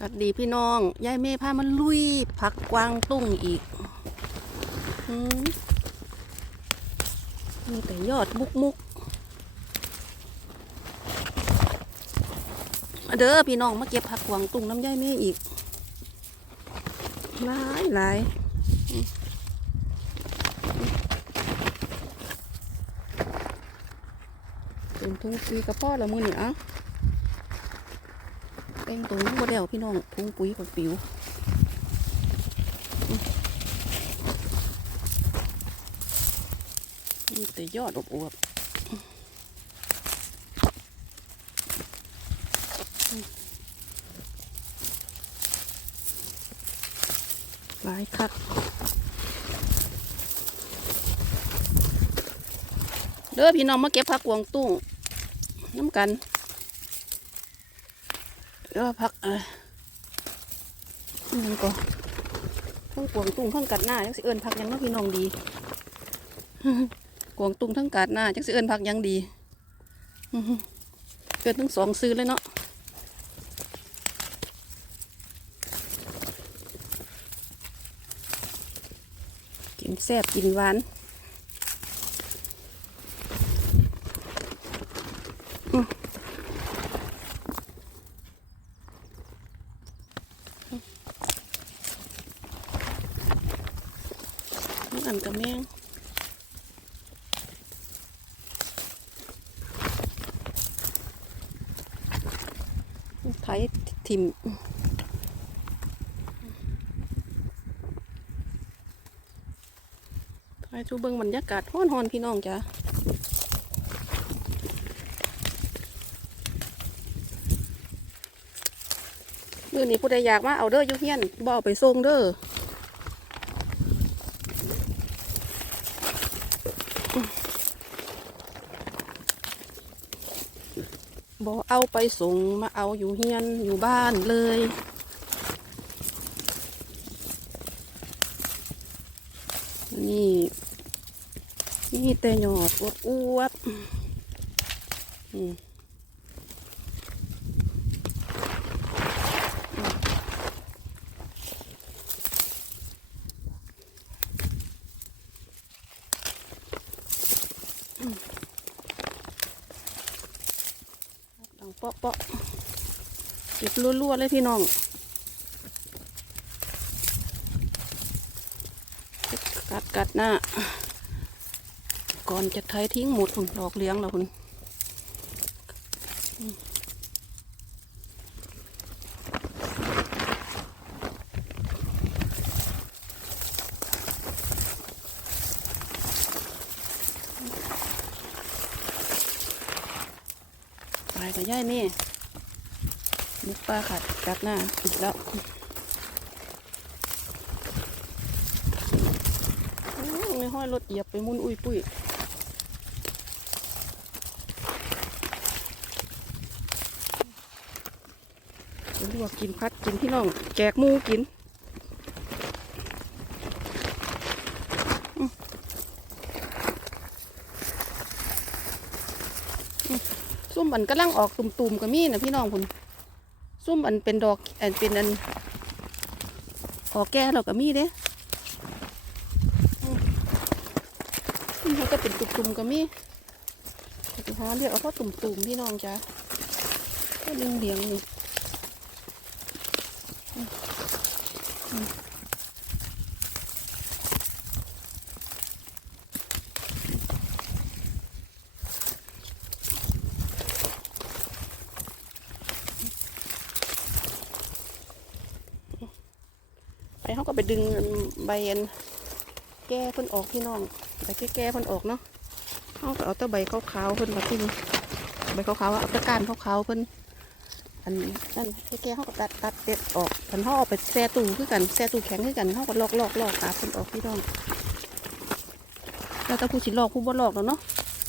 สวัสดีพี่น้อง ยายเมย์พามันลุยผักกวางตุ้งอีกมีแต่ยอดมุกมุกเด้อพี่น้องมาเก็บผักกวางตุ้งน้ำยายเมย์อีกหลายหลายเป็นทุงปีกระเพาะละมือนี่อะ เป็นตรงนี้บ่แล้วพี่น้องทุ่งปุ๋ยกับปิวมีแต่ยอดอบอวบหลายคักเด้อพี่น้องมาเก็บผักกวางตุ้งน้ำกัน เดี๋ยวพักเออนี่ก็ทั้งกวางตุ้งทั้งกัดหน้าจังสิเอิญพักยังเนาพี่น้องดีกวางตุ้งทั้งกัดหน้าจังสิเอิญพักยังดีเกิดทั้งสองซื้อเลยเนาะกินแซ่บกินหวานอันกับแมง ไถทิมไถชูเบิงบรรยากาศฮ้อนๆพี่น้องจ้ะมือนี้ผู้ใดอยากมาเอาเด้ออยุเฮียนบ่เอาไปส่งเด้อ เอาไปส่งมาเอาอยู่เฮียนอยู่บ้านเลย นี่นี่แต่หยอดอวดอวดอืมดังเปาะเปาะ เก็บรัวๆเลยพี่น้องกัดกัดหน้า ก่อนจะไทยทิ้งหมดคุณดอกเลี้ยงแล้วคุณไปกับย่ายแมุกปลาขัดกัดหน้าอีกแล้วไม่ห้อยรถเหยียบไปมุนอุ้ยปุ้ยดูวลวกกินพัดกินพี่น้องแจกมูกินอื้ออื้อซุ่มอันกำลังออกตุ่มๆก็มีนะพี่น้องคุณ ซุ่มอันเป็นดอกอันเป็นอันขอแก้เราก็มีเด้อืมเขาจะเป็นตุ่มๆก็มีไปหาเรียกเอาพ่อตุ่มๆพี่น้องจ้ะก็เลี้ยงเลี้ยงนี่อืมอืมไปเขา ก็ไปดึงใบอันแก้พิ่นออกพี่น้องใบแก้ๆเพิ่นออกเนาะเขาก็เอาแตะใบขาวๆพิ่นมาที่นี่ใบขาวๆว่าเอาแตะก้านขาวๆพิ่นอันนั่นแก้ๆเขาก็ตัดตัดเด็ดออกอันเขาเอาไปแช่ตู้คือกันแช่ตู้แข็งคือกันเขาก็ลอกลอกลอกตาพิ่นออกพี่น้องแล้วแต่ผู้สิลอกผู้บ่ลอกแล้วเนาะ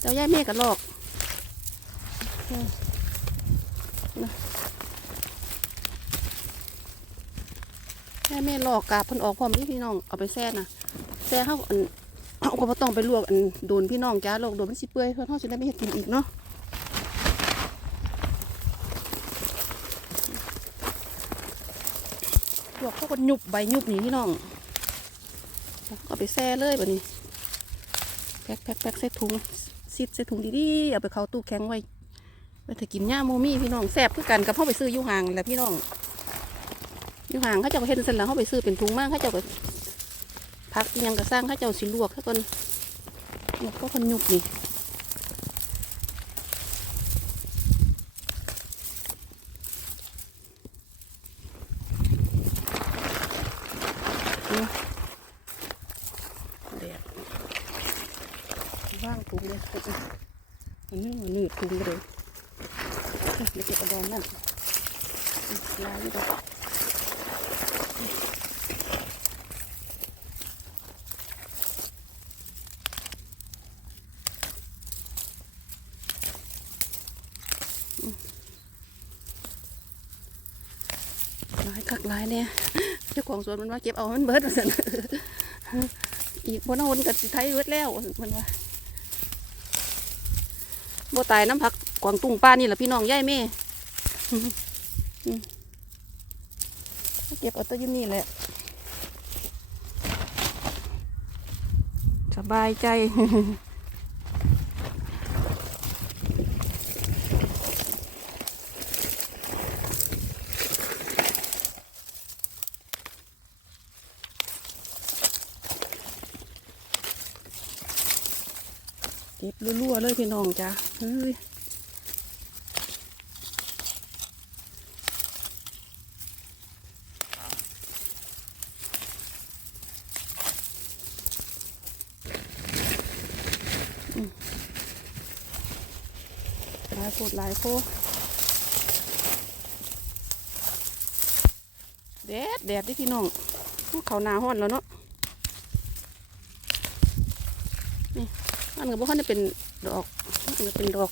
เจ้าย่ายแม่ก็ลอกเออนะย่าย แม่ลอกกาบเพิ่นออกพร้อมนี่พี่น้องเอาไปแช่น่ะแต่เขาอันเขาก็บ่ต้องไปลวกอันโดนพี่น้องจ้าลวกโดนมันสิเปื่อยเพื่อเขาจะได้ไม่เห็ดกินอีกเนาะวกเขาก็หยุบใบหยุบนี่พี่น้องเอาไปแช่เลยแบบนี้แพ็คแพ็คแพ็คใส่ถุงซิดใส่ถุงดีๆเอาไปเข้าตู้แข็งไว้ไว้ถ้ากินย่าโมมี่พี่น้องแซ่บคือกันกับเขาไปซื้ออยูห่างแหละพี่น้อง อยูห่างเขาเจะเห็นเสร็จแล้วเขาไปซื้อเป็นถุงมากเขาเจะก็พักยังก็สร้างเขาเจ้าสิลวกเขาก่อนลวกก็คนหยุบนี่แดดว่างถุงเลยอันนี้มันหนืดถุงเลยไม่เก็บกระดอนนั่นลายไม่ได้ลยคักลายเนี่ยเจ้าของสวนมันว่าเก็บเอามันเบิดมาสิอีกบนนกับสิไทยเวดแล้วมันว่าบ่ตายน้ำผักกวางตุ้งป้านี่แหละพี่น้องย่ายแม่เก็บเอาแตัวยุ่นี่แหละสบายใจ เก็บรัวๆเลย พี่น้องจ้ะเฮ้ยหลายโพดหลายโพแดดแดดเดิพี่น้องเขาหนาห้อนแล้วเนาะมันก็บ่ค่อยจะเป็น ดอกมันเป็นดอก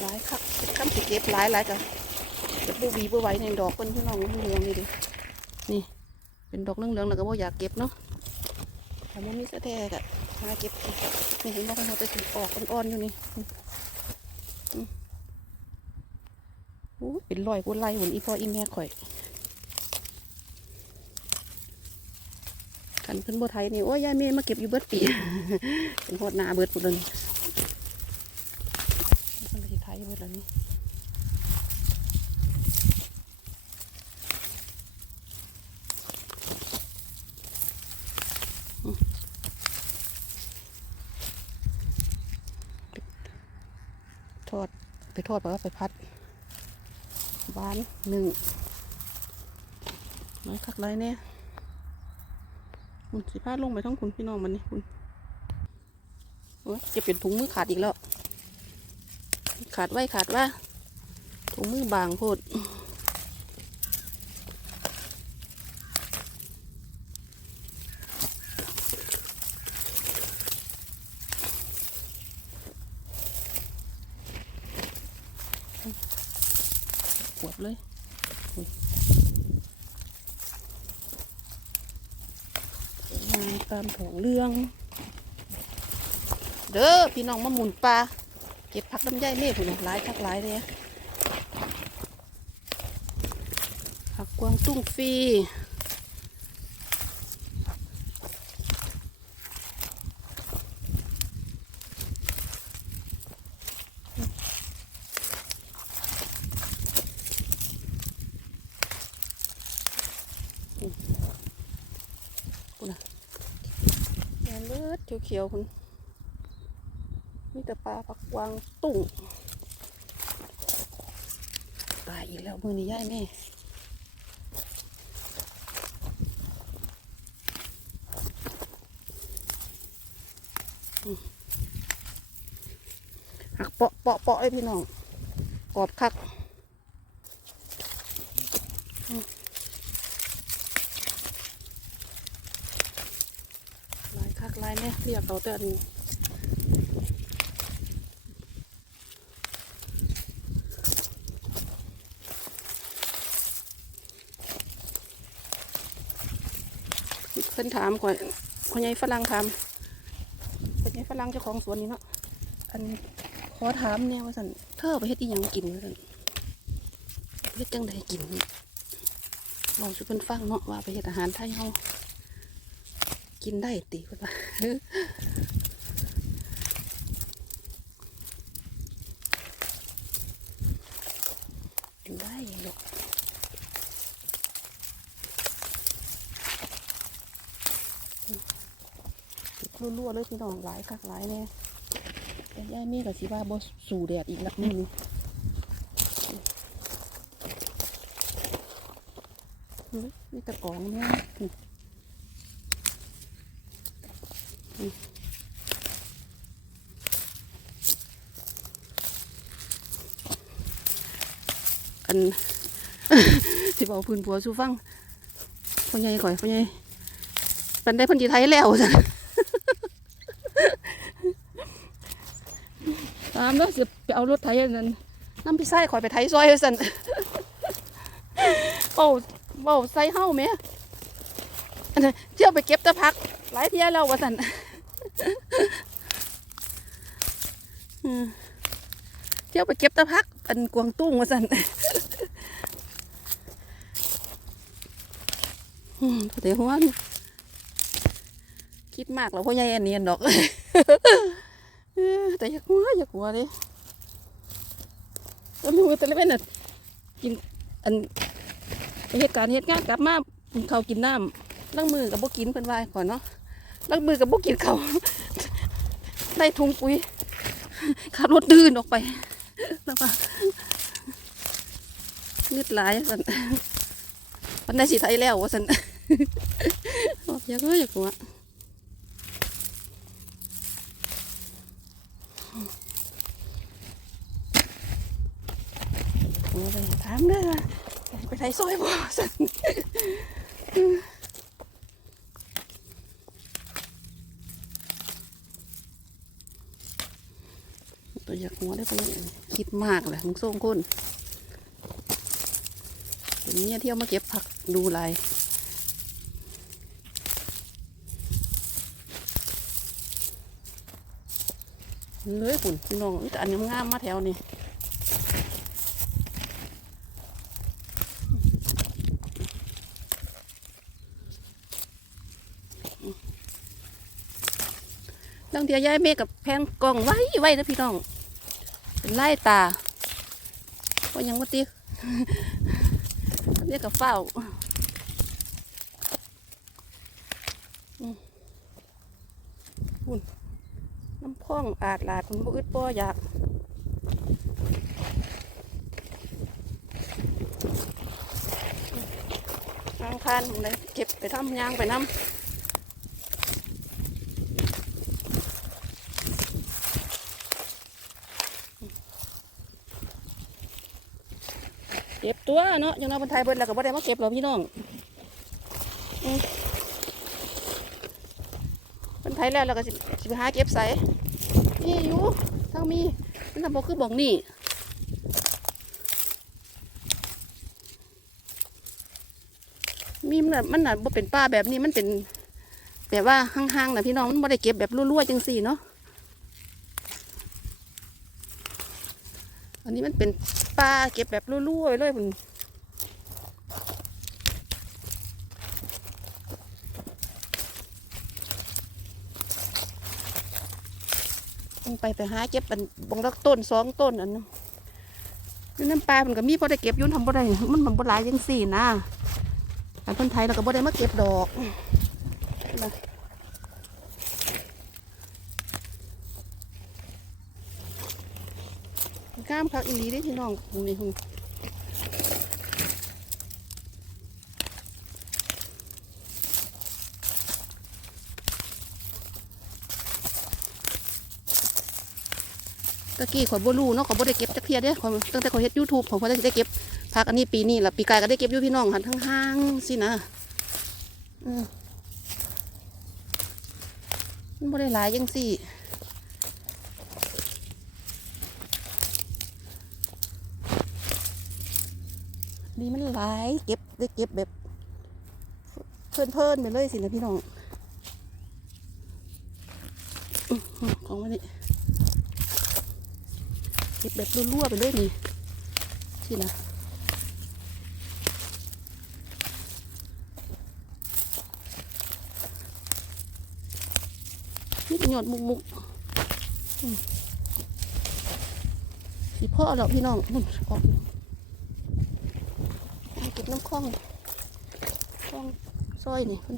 หลายคักเป็นคำสิเก็บ หลายหลายจ้ะเก็บบูบีบูไว้ในดอกเพิ่นพี่น้องเหลืองนี่ดินี่ เป็นดอกเหลืองๆแล้วก็บ่อยากเก็บเนาะถ้ามันมีสะแท้ก็หาเก็บนี่เห็นบ่เพิ่นเอาต่สีออกอ่อนๆอยู่นี่อืมอืมโอ้เป็นรอยกูไล่หุ่นอีพ่ออีแม่ข่อยกันเพิ่นบ่ไทยนี่โอ้ยยายแม่มาเก็บอยู่เบิดปีเป็นโหดหนาเบิดปุ่นเลยนี่เพิ่นก็สิไทยเบิดแล้วนี่ ทอดไปทอ ดไปว่าไปพัดบ้านหนึ่งน้องคักไรเนี่ยคุณสิพาลงไปทั้งคุณพี่น้องมันนี่คุณโอ้ยจะเป็นถุงมือขาดอีกแล้ว ขาดไว้ขาดว่าถุงมือบางโพดปวดเลยอุ๊ยสวยงามตามของเรื่องเด้อพี่น้องมาหมุนปลาเก็บผักลำไยเม่ผุนหลายทักหลายเลยผักกวางตุ้งฟีรีแกนเลือดเขียวคุณมีแต่ปลาผักกวางตุ้งตายอีกแล้วมือนี้ย่ายแม่หักเปาะเปาะเปาะไอ้พี่น้องกรอบคักอืมหลายคักหลายเนี่ยเรียกเอาแต่อันนี้เพิ่นถามก่อนคนใหญ่ฝรั่งถามคนใหญ่ฝรั่งเจ้าของสวนนี่เนาะอันขอถามเนี่ยว่าสันเธอไปเฮ็ดอีหยังกินว่าสันเฮ็ดจังใดกินเราสุเพิ่นฟังเนาะว่าไปเฮ็ดอาหารไทยเฮา กินได้ติเพิ่นว่ากินได้หรอกรั่วๆเลยพี่น้องหลายคักหลายแน่แต่ย่ายเมฆกับสิว่าบสู่แดดอีกลักนึงเฮ้ยมีแตะกองเนี่ยนี่นี่ อันสิบอกพื้นผัวสู้ฟังพ่อใหญ่ข่อยพ่อใหญ่เป็นได้พันจีไทยแล้วจ้ะตามแล้วสิไปเอารถไถอันนั้นน้ำพี่ไส้ข่อยไปไถซอยสันเบาเบาใส่เฮ้าไหมอันนั้นเที่ยวไปเก็บตะพัก หลายเที่ยวแล้วว่าสัน อืม เที่ยวไปเก็บตะพักอันกวางตุ้งว่าสันอืมแต่หัวนี่คิดมากแล้วพ่อใหญ่อันเนียนดอกแต่อยากหัวอยากหัวเลยแล้วมือแต่ละเว้นน่ะกินอันเหตุการณ์เหตุงานกลับมากินข้าวกินน้ำล้างมือกับบ่กินเพิ่นว่าก่อนเนาะล้างมือกับบ่กินเขาได้ถุงปุ๋ย ขับรถดื้นออกไปแล้วก็เงืดหลายสันมันได้สิไทยแล้วว่าสันบอกอยากเอ้ยอยากหัวไปถามเด้อไปไทยซอยบ่สัน ตัวอยากหัวได้ไปเลยคิดมากเลยมึงส่งคนเดี๋ยวนี้เที่ยวมาเก็บผักดูลายเลยคุณพี่น้องอันนี้งามมาแถวนี้ลังเทียย้ายเมฆกับแพงกล้องไว้ไว้นะพี่น้อง เป็นไล่ตาก็ยังว่าติเรียกกับเฝ้าอืมอุ่นน้ำพ่องอาดลาดคุณบ่อึดบ่อยากทางคานเลยเก็บไปทำยางไปน้ำ เก็บตัวเนาะอยังน้าบนไทยเบิดแล้วก็บ่ได้มาเก็บหรอกพี่น้องอืมบนไทยแล้วเราก็สิสิไปหาเก็บใส่นี่อยู่ทั้งมีมันทำบ่คือบ่องนี่มีมันมันน่ะบ่เป็นป้าแบบนี้มันเป็นแบบว่าห่างๆนะพี่น้องมันบ่ได้เก็บแบบรั่วๆจังสี่เนาะอันนี้มันเป็น ปลาเก็บแบบรั่วๆเลยพุ่นต้องไปไปหาเก็บอันบงรักต้นสองต้นอันนั้นน้ำปลามันก็มีพอได้เก็บยุ่นทำบ่ได้มันมันบ่หลายจังสี่นะอันคนไทยเราก็บ่ได้มาเก็บดอกนะกล้าม คักอีหลีได้พี่น้องตรงนี้คุณตะกี้ข่อยบ่รู้เนาะข่อยบ่ได้เก็บจักเทียเด้ข่อยตั้งแต่ข่อยเฮ็ด YouTube ผมก็ได้ได้เก็บพักอันนี้ปีนี้ละปีกายก็ได้เก็บอยู่พี่น้องหันทั้งห้างๆสินะอืมมันบ่ได้หลายจังซี่ นี่มันหลายเก็บได้เก็บแบบ เพลินไปเลยสินะพี่น้องอของมันนี่เก็บแบบรั่วๆไปเลยนี่สินะนี่หยอดมุกๆอืมสีพ่อเราพี่น้องนุ่นออกเก็บ คล้องคล้องซอยนี่เพิ่น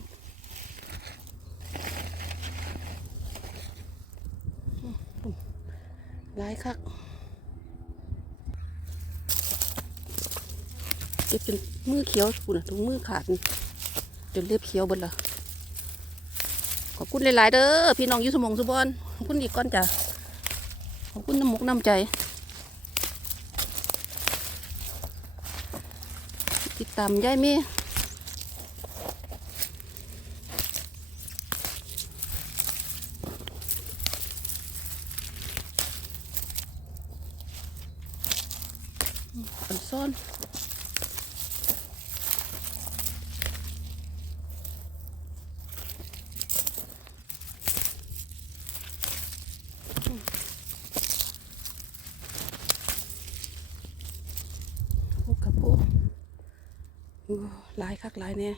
อืมอืมหลายคักเก็บจนมือเขียวปุ่นอะถุงมือขาดจนเล็บเขียวบดละขอบคุณหลาย ๆ เด้อพี่น้องยุสมงสุบอนขอบคุณอีกก้อนจ้ะขอบคุณน้ำมุกน้ำใจ ติดตามยาย์ อันซ่อนพวกกับพวกอู้ หลายคักหลายเนี่ย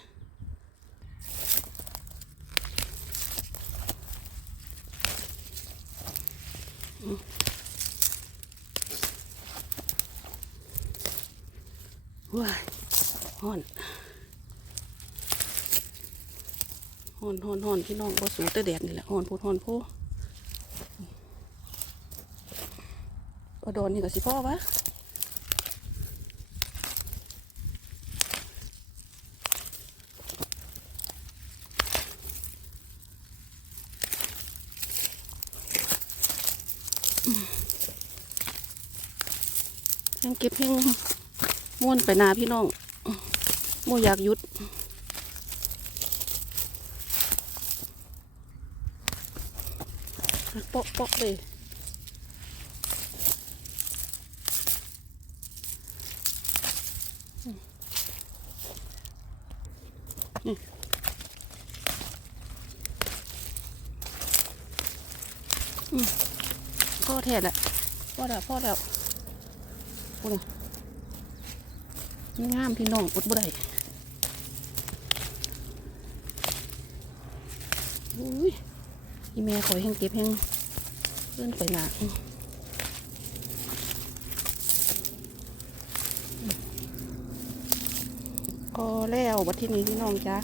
ว้ายห่อนห่อนห่อนห่อนพี่น้องบ่สูแต่แดดนี่แหละห่อนพูดห่อนพูก็โดนนี่ก็สิพ่อวะแห้ง เก็บแห้งม้วนไปนาพี่น้องโมอยากยุดเปาะเปาะเลยนี่อืมพ่อแทนแหละพ่อแล้วพ่อแล้ว พูดนะนี่งามพี่น้องอดบ่ได้อุ้ยอีแม่ข่อยแห้งเก็บแห้งเลื่อนไปหนาก็แล้วบัดที่นี้พี่น้องจ้า